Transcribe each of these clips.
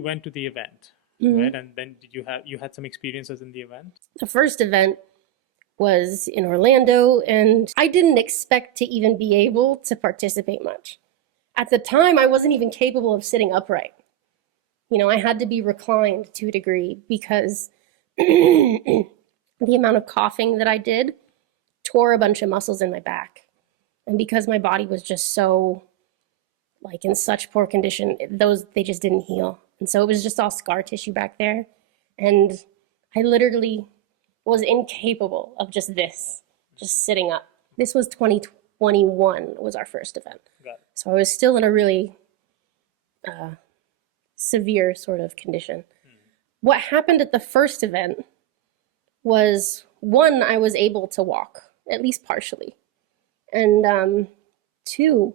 You went to the event, Mhm. right? And then you had some experiences in the event? The first event was in Orlando, and I didn't expect to even be able to participate much. At the time, I wasn't even capable of sitting upright. I had to be reclined to a degree because the amount of coughing that I did tore a bunch of muscles in my back. And because my body was just so, like, in such poor condition, they just didn't heal. And so it was just all scar tissue back there. And I literally was incapable of just sitting up. This was 2021 was our first event. Got it. So I was still in a really severe sort of condition. What happened at the first event was, one, I was able to walk, at least partially. And two,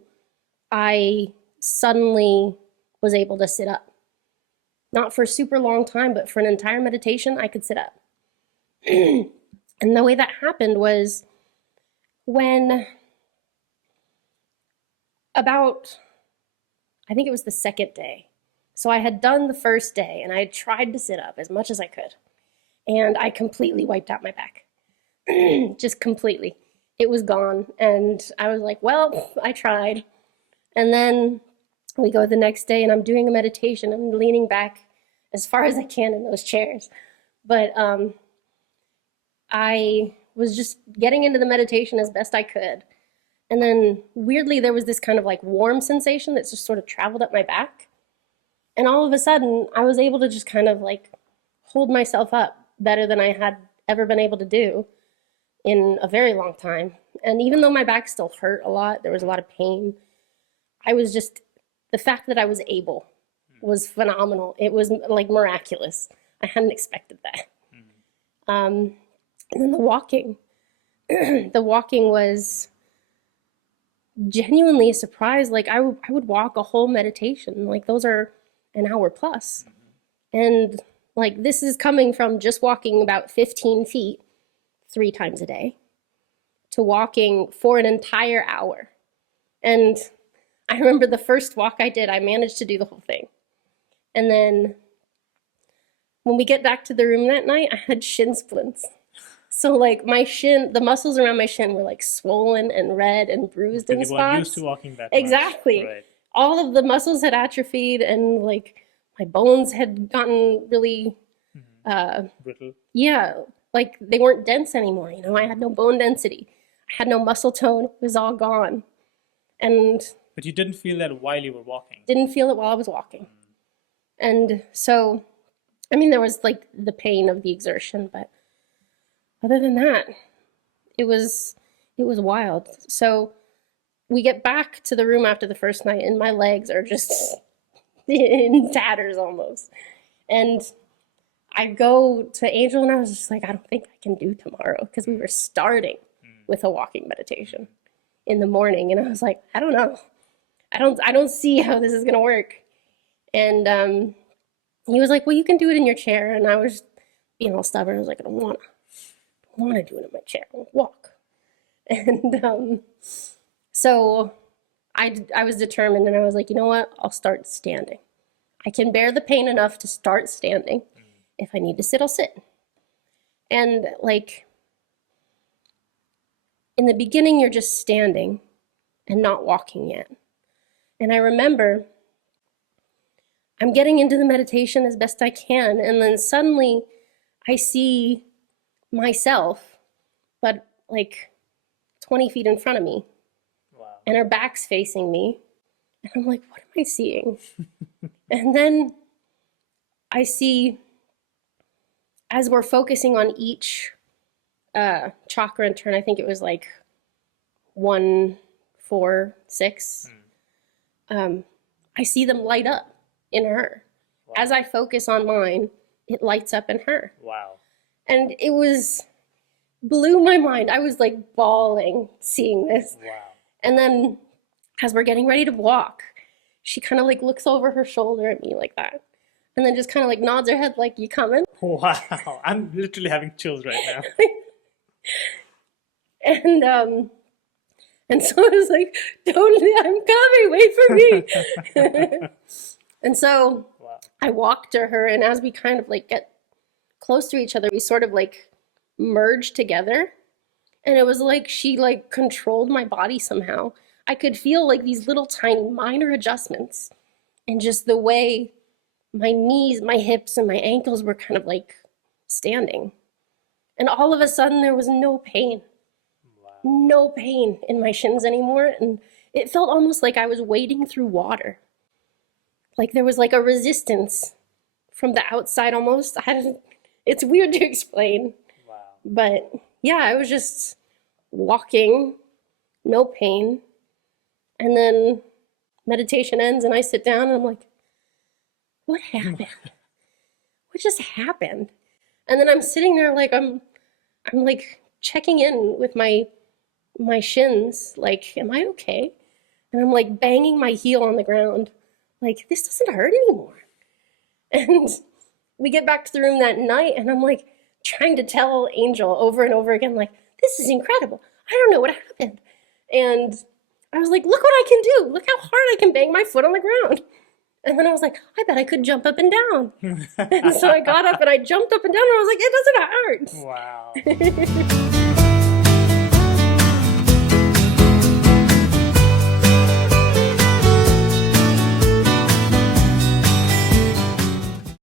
I suddenly was able to sit up. Not for a super long time, but for an entire meditation, I could sit up. And the way that happened was when I think it was the second day. So I had done the first day and I had tried to sit up as much as I could. And I completely wiped out my back. Just completely. It was gone. And I was like, well, I tried. And then we go the next day and I'm doing a meditation. I'm leaning back as far as I can in those chairs. But I was just getting into the meditation as best I could. And then weirdly, there was this kind of like warm sensation that just sort of traveled up my back. And all of a sudden, I was able to just kind of like hold myself up better than I had ever been able to do in a very long time. And even though my back still hurt a lot, there was a lot of pain, the fact that I was able was phenomenal. It was like miraculous. I hadn't expected that. And then the walking was genuinely a surprise. Like I would walk a whole meditation. Like those are an hour plus. And like this is coming from just walking about 15 feet 3 times a day to walking for an entire hour. And I remember the first walk I did, I managed to do the whole thing. And then when we get back to the room that night, I had shin splints. So like my shin, the muscles around my shin were like swollen and red and bruised in You spots. weren't used to walking that Exactly. much. Right. All of the muscles had atrophied and like my bones had gotten really Brittle. Yeah, like they weren't dense anymore. I had no bone density. I had no muscle tone. It was all gone. And But you didn't feel that while you were walking. didn't feel it while I was walking. And so, I mean, there was like the pain of the exertion, but other than that, it was wild. So we get back to the room after the first night and my legs are just in tatters almost. And I go to Angel and I was just like, I don't think I can do tomorrow, because we were starting with a walking meditation in the morning. And I was like, I don't know. I don't see how this is going to work. And he was like, well, you can do it in your chair. And I was being all stubborn. I was like, I don't want to do it in my chair. I want to walk. And so I was determined, and I was like, you know what? I'll start standing. I can bear the pain enough to start standing. If I need to sit, I'll sit. And like in the beginning, you're just standing and not walking yet. And I remember I'm getting into the meditation as best I can. And then suddenly I see myself, but like 20 feet in front of me. Wow. And her back's facing me. And I'm like, what am I seeing? And then I see, as we're focusing on each chakra in turn, I think it was like 1, 4, 6. I see them light up in her. Wow. As I focus on mine, it lights up in her. Wow. And it blew my mind. I was like bawling seeing this. Wow. And then as we're getting ready to walk, she kind of like looks over her shoulder at me like that. And then just kind of like nods her head like, you coming? Wow. I'm literally having chills right now. And so I was like, totally, I'm coming, wait for me. And so Wow. I walked to her, and as we kind of like get close to each other, we sort of like merged together. And it was like she like controlled my body somehow. I could feel like these little tiny minor adjustments and just the way my knees, my hips, and my ankles were kind of like standing. And all of a sudden there was no pain. Wow. No pain in my shins anymore. And it felt almost like I was wading through water. Like there was like a resistance from the outside almost. It's weird to explain. Wow. But yeah, I was just walking, no pain. And then meditation ends and I sit down and I'm like, what happened? What just happened? And then I'm sitting there like I'm like checking in with my shins, like, am I okay? And I'm like banging my heel on the ground, like, this doesn't hurt anymore. And we get back to the room that night and I'm like trying to tell Angel over and over again, like, this is incredible. I don't know what happened. And I was like, look what I can do. Look how hard I can bang my foot on the ground. And then I was like, I bet I could jump up and down. And so I got up and I jumped up and down and I was like, it doesn't hurt. Wow.